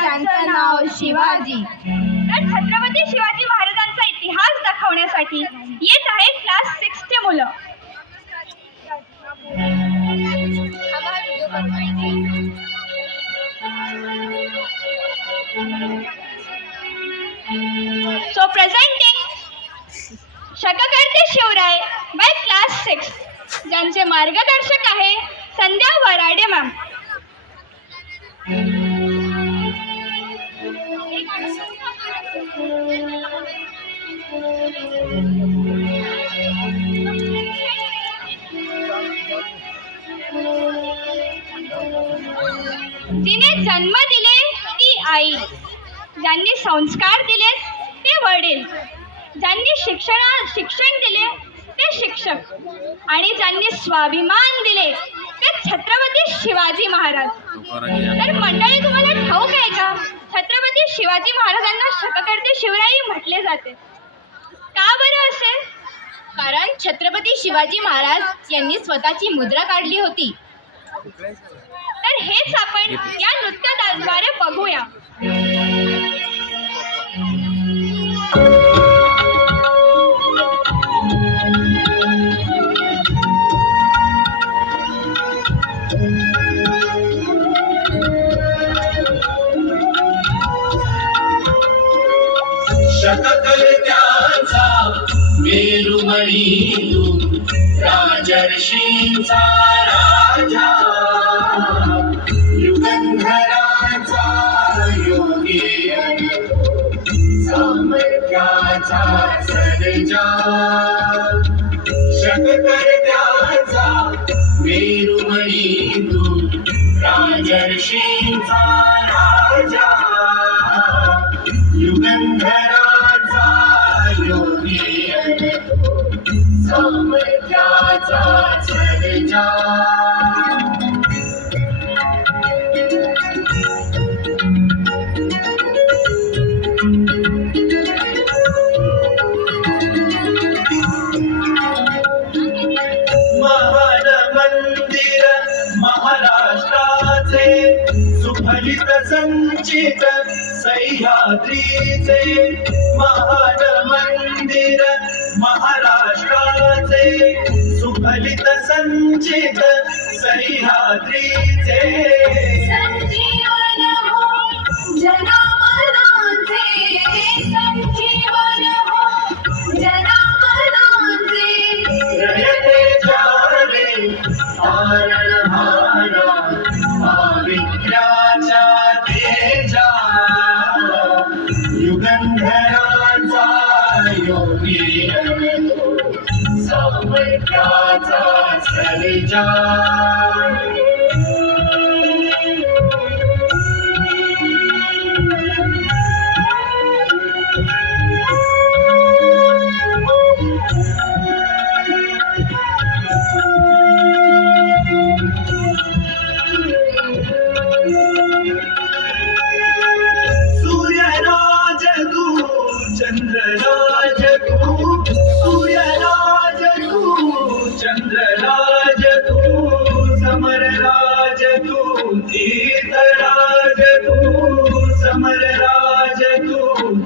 ज्यांचं नाव शिवाजी. तर छत्रपती शिवाजी महाराजांचा इतिहास दाखवण्यासाठी येत आहे क्लास 6 चे मुलं. So presenting शककर्ते शिवराय बाय क्लास 6, ज्यांचे मार्गदर्शक आहे संध्या वराडे मॅम. जिने जन्म दिले ती आई, ज्यांनी संस्कार दिले ते वडील, ज्यांनी शिक्षण दिले ते शिक्षक आणि ज्यांनी स्वाभिमान दिले ते छत्रपती शिवाजी महाराज. तर मंडळी, तुम्हाला ठाऊक आहे का छत्रपती शिवाजी महाराजांना शककर्ते शिवराई म्हटले जाते? का बरं असेल? कारण छत्रपती शिवाजी महाराज यांनी स्वतःची मुद्रा काढली होती. तर हेच आपण या नृत्याद्वारे बघूया. शककर्त्याचा मेरुमणी तू, राजर्षींचा राजा, युगंधराचा योगी, सामर्थ्याचा सर्जा. शककर्त्याचा मेरुमणी तू, राजर्षींचा राजा, युगंधराचा योगी, सामर्थ्याचा सर्जा. महान मंदिर महाराष्ट्राचे, सुफलित संचित सह्याद्रीचे. महान मंदिर महाराष्ट्राचे, सुफलित संचित सह्याद्रीचे. संजीवन हो जनामरणाचे, संजीवन हो जनामरणाचे. रयतेच्या रे तारणहारा, पावित्र्याच्या तेजा, युगंधराचा योगी, सामर्थ्याचा सर्जा. सूर्यराज तू, चंद्रराज तू, सूर्यराज तू, चंद्रराज तू, समरराज तू, तीर्थराज तू, समरराज तू,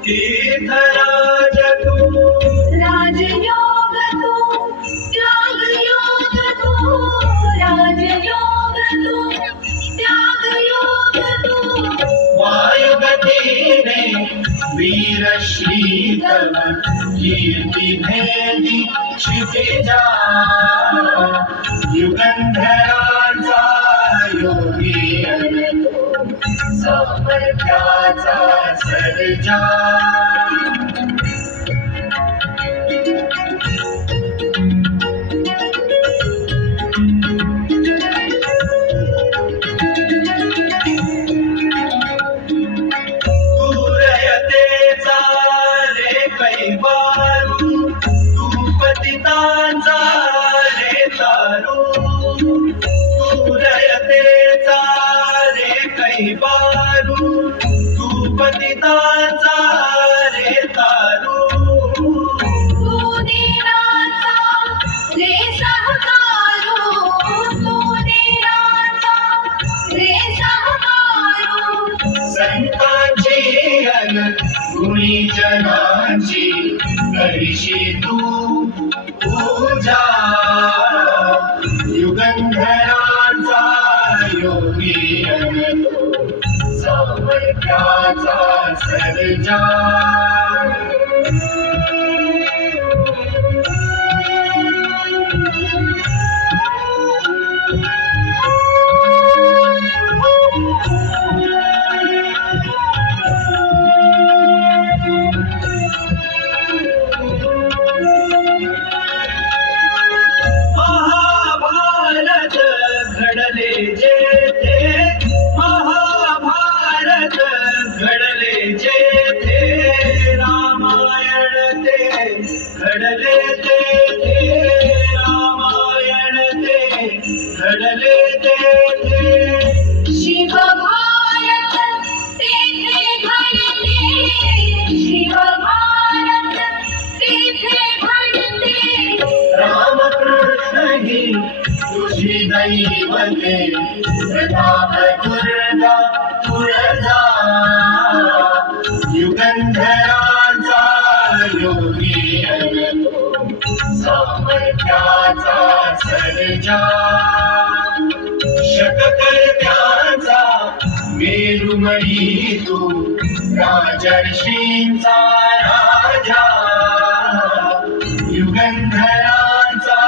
तीर्थराज तू. राजयोग तू, त्यागयोग तू, राजयोग तू, त्यागयोग तू. वायुगतीने वीरश्री तव, कीर्ती भेदी क्षितिजा, युगंधराचा योगी, सामर्थ्याचा सर्जा. कैवारू तू पतितांचा रे तारू, तू रयतेचा रे कैवारू, तू पतितांचा रे तारू. तू देवाचा रे सहकारू, तू देवाचा रे सहकारू. संत गुणीजनांची करीशी तू पूजा युगंधराचा योगी सामर्थ्याचा सर्जा महाभारत घडले जेथे महाभारत घडले जेथे रामायण ते घडले तेथे रामायण ते घडले तेथे शिव भारत तेथे घडते शिव भारत तेथे घडते रामकृष्ण ही तुझी दैवते प्रताप दुर्गा तुळजा युगंधराचा योगी सामर्थ्याचा सर्जा शककर्त्याचा मेरुमणी तू राजर्षींचा राजा युगंधराचा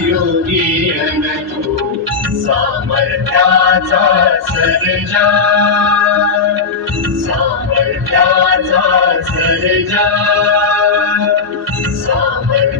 योगी तू सामर्थ्याचा सर्जा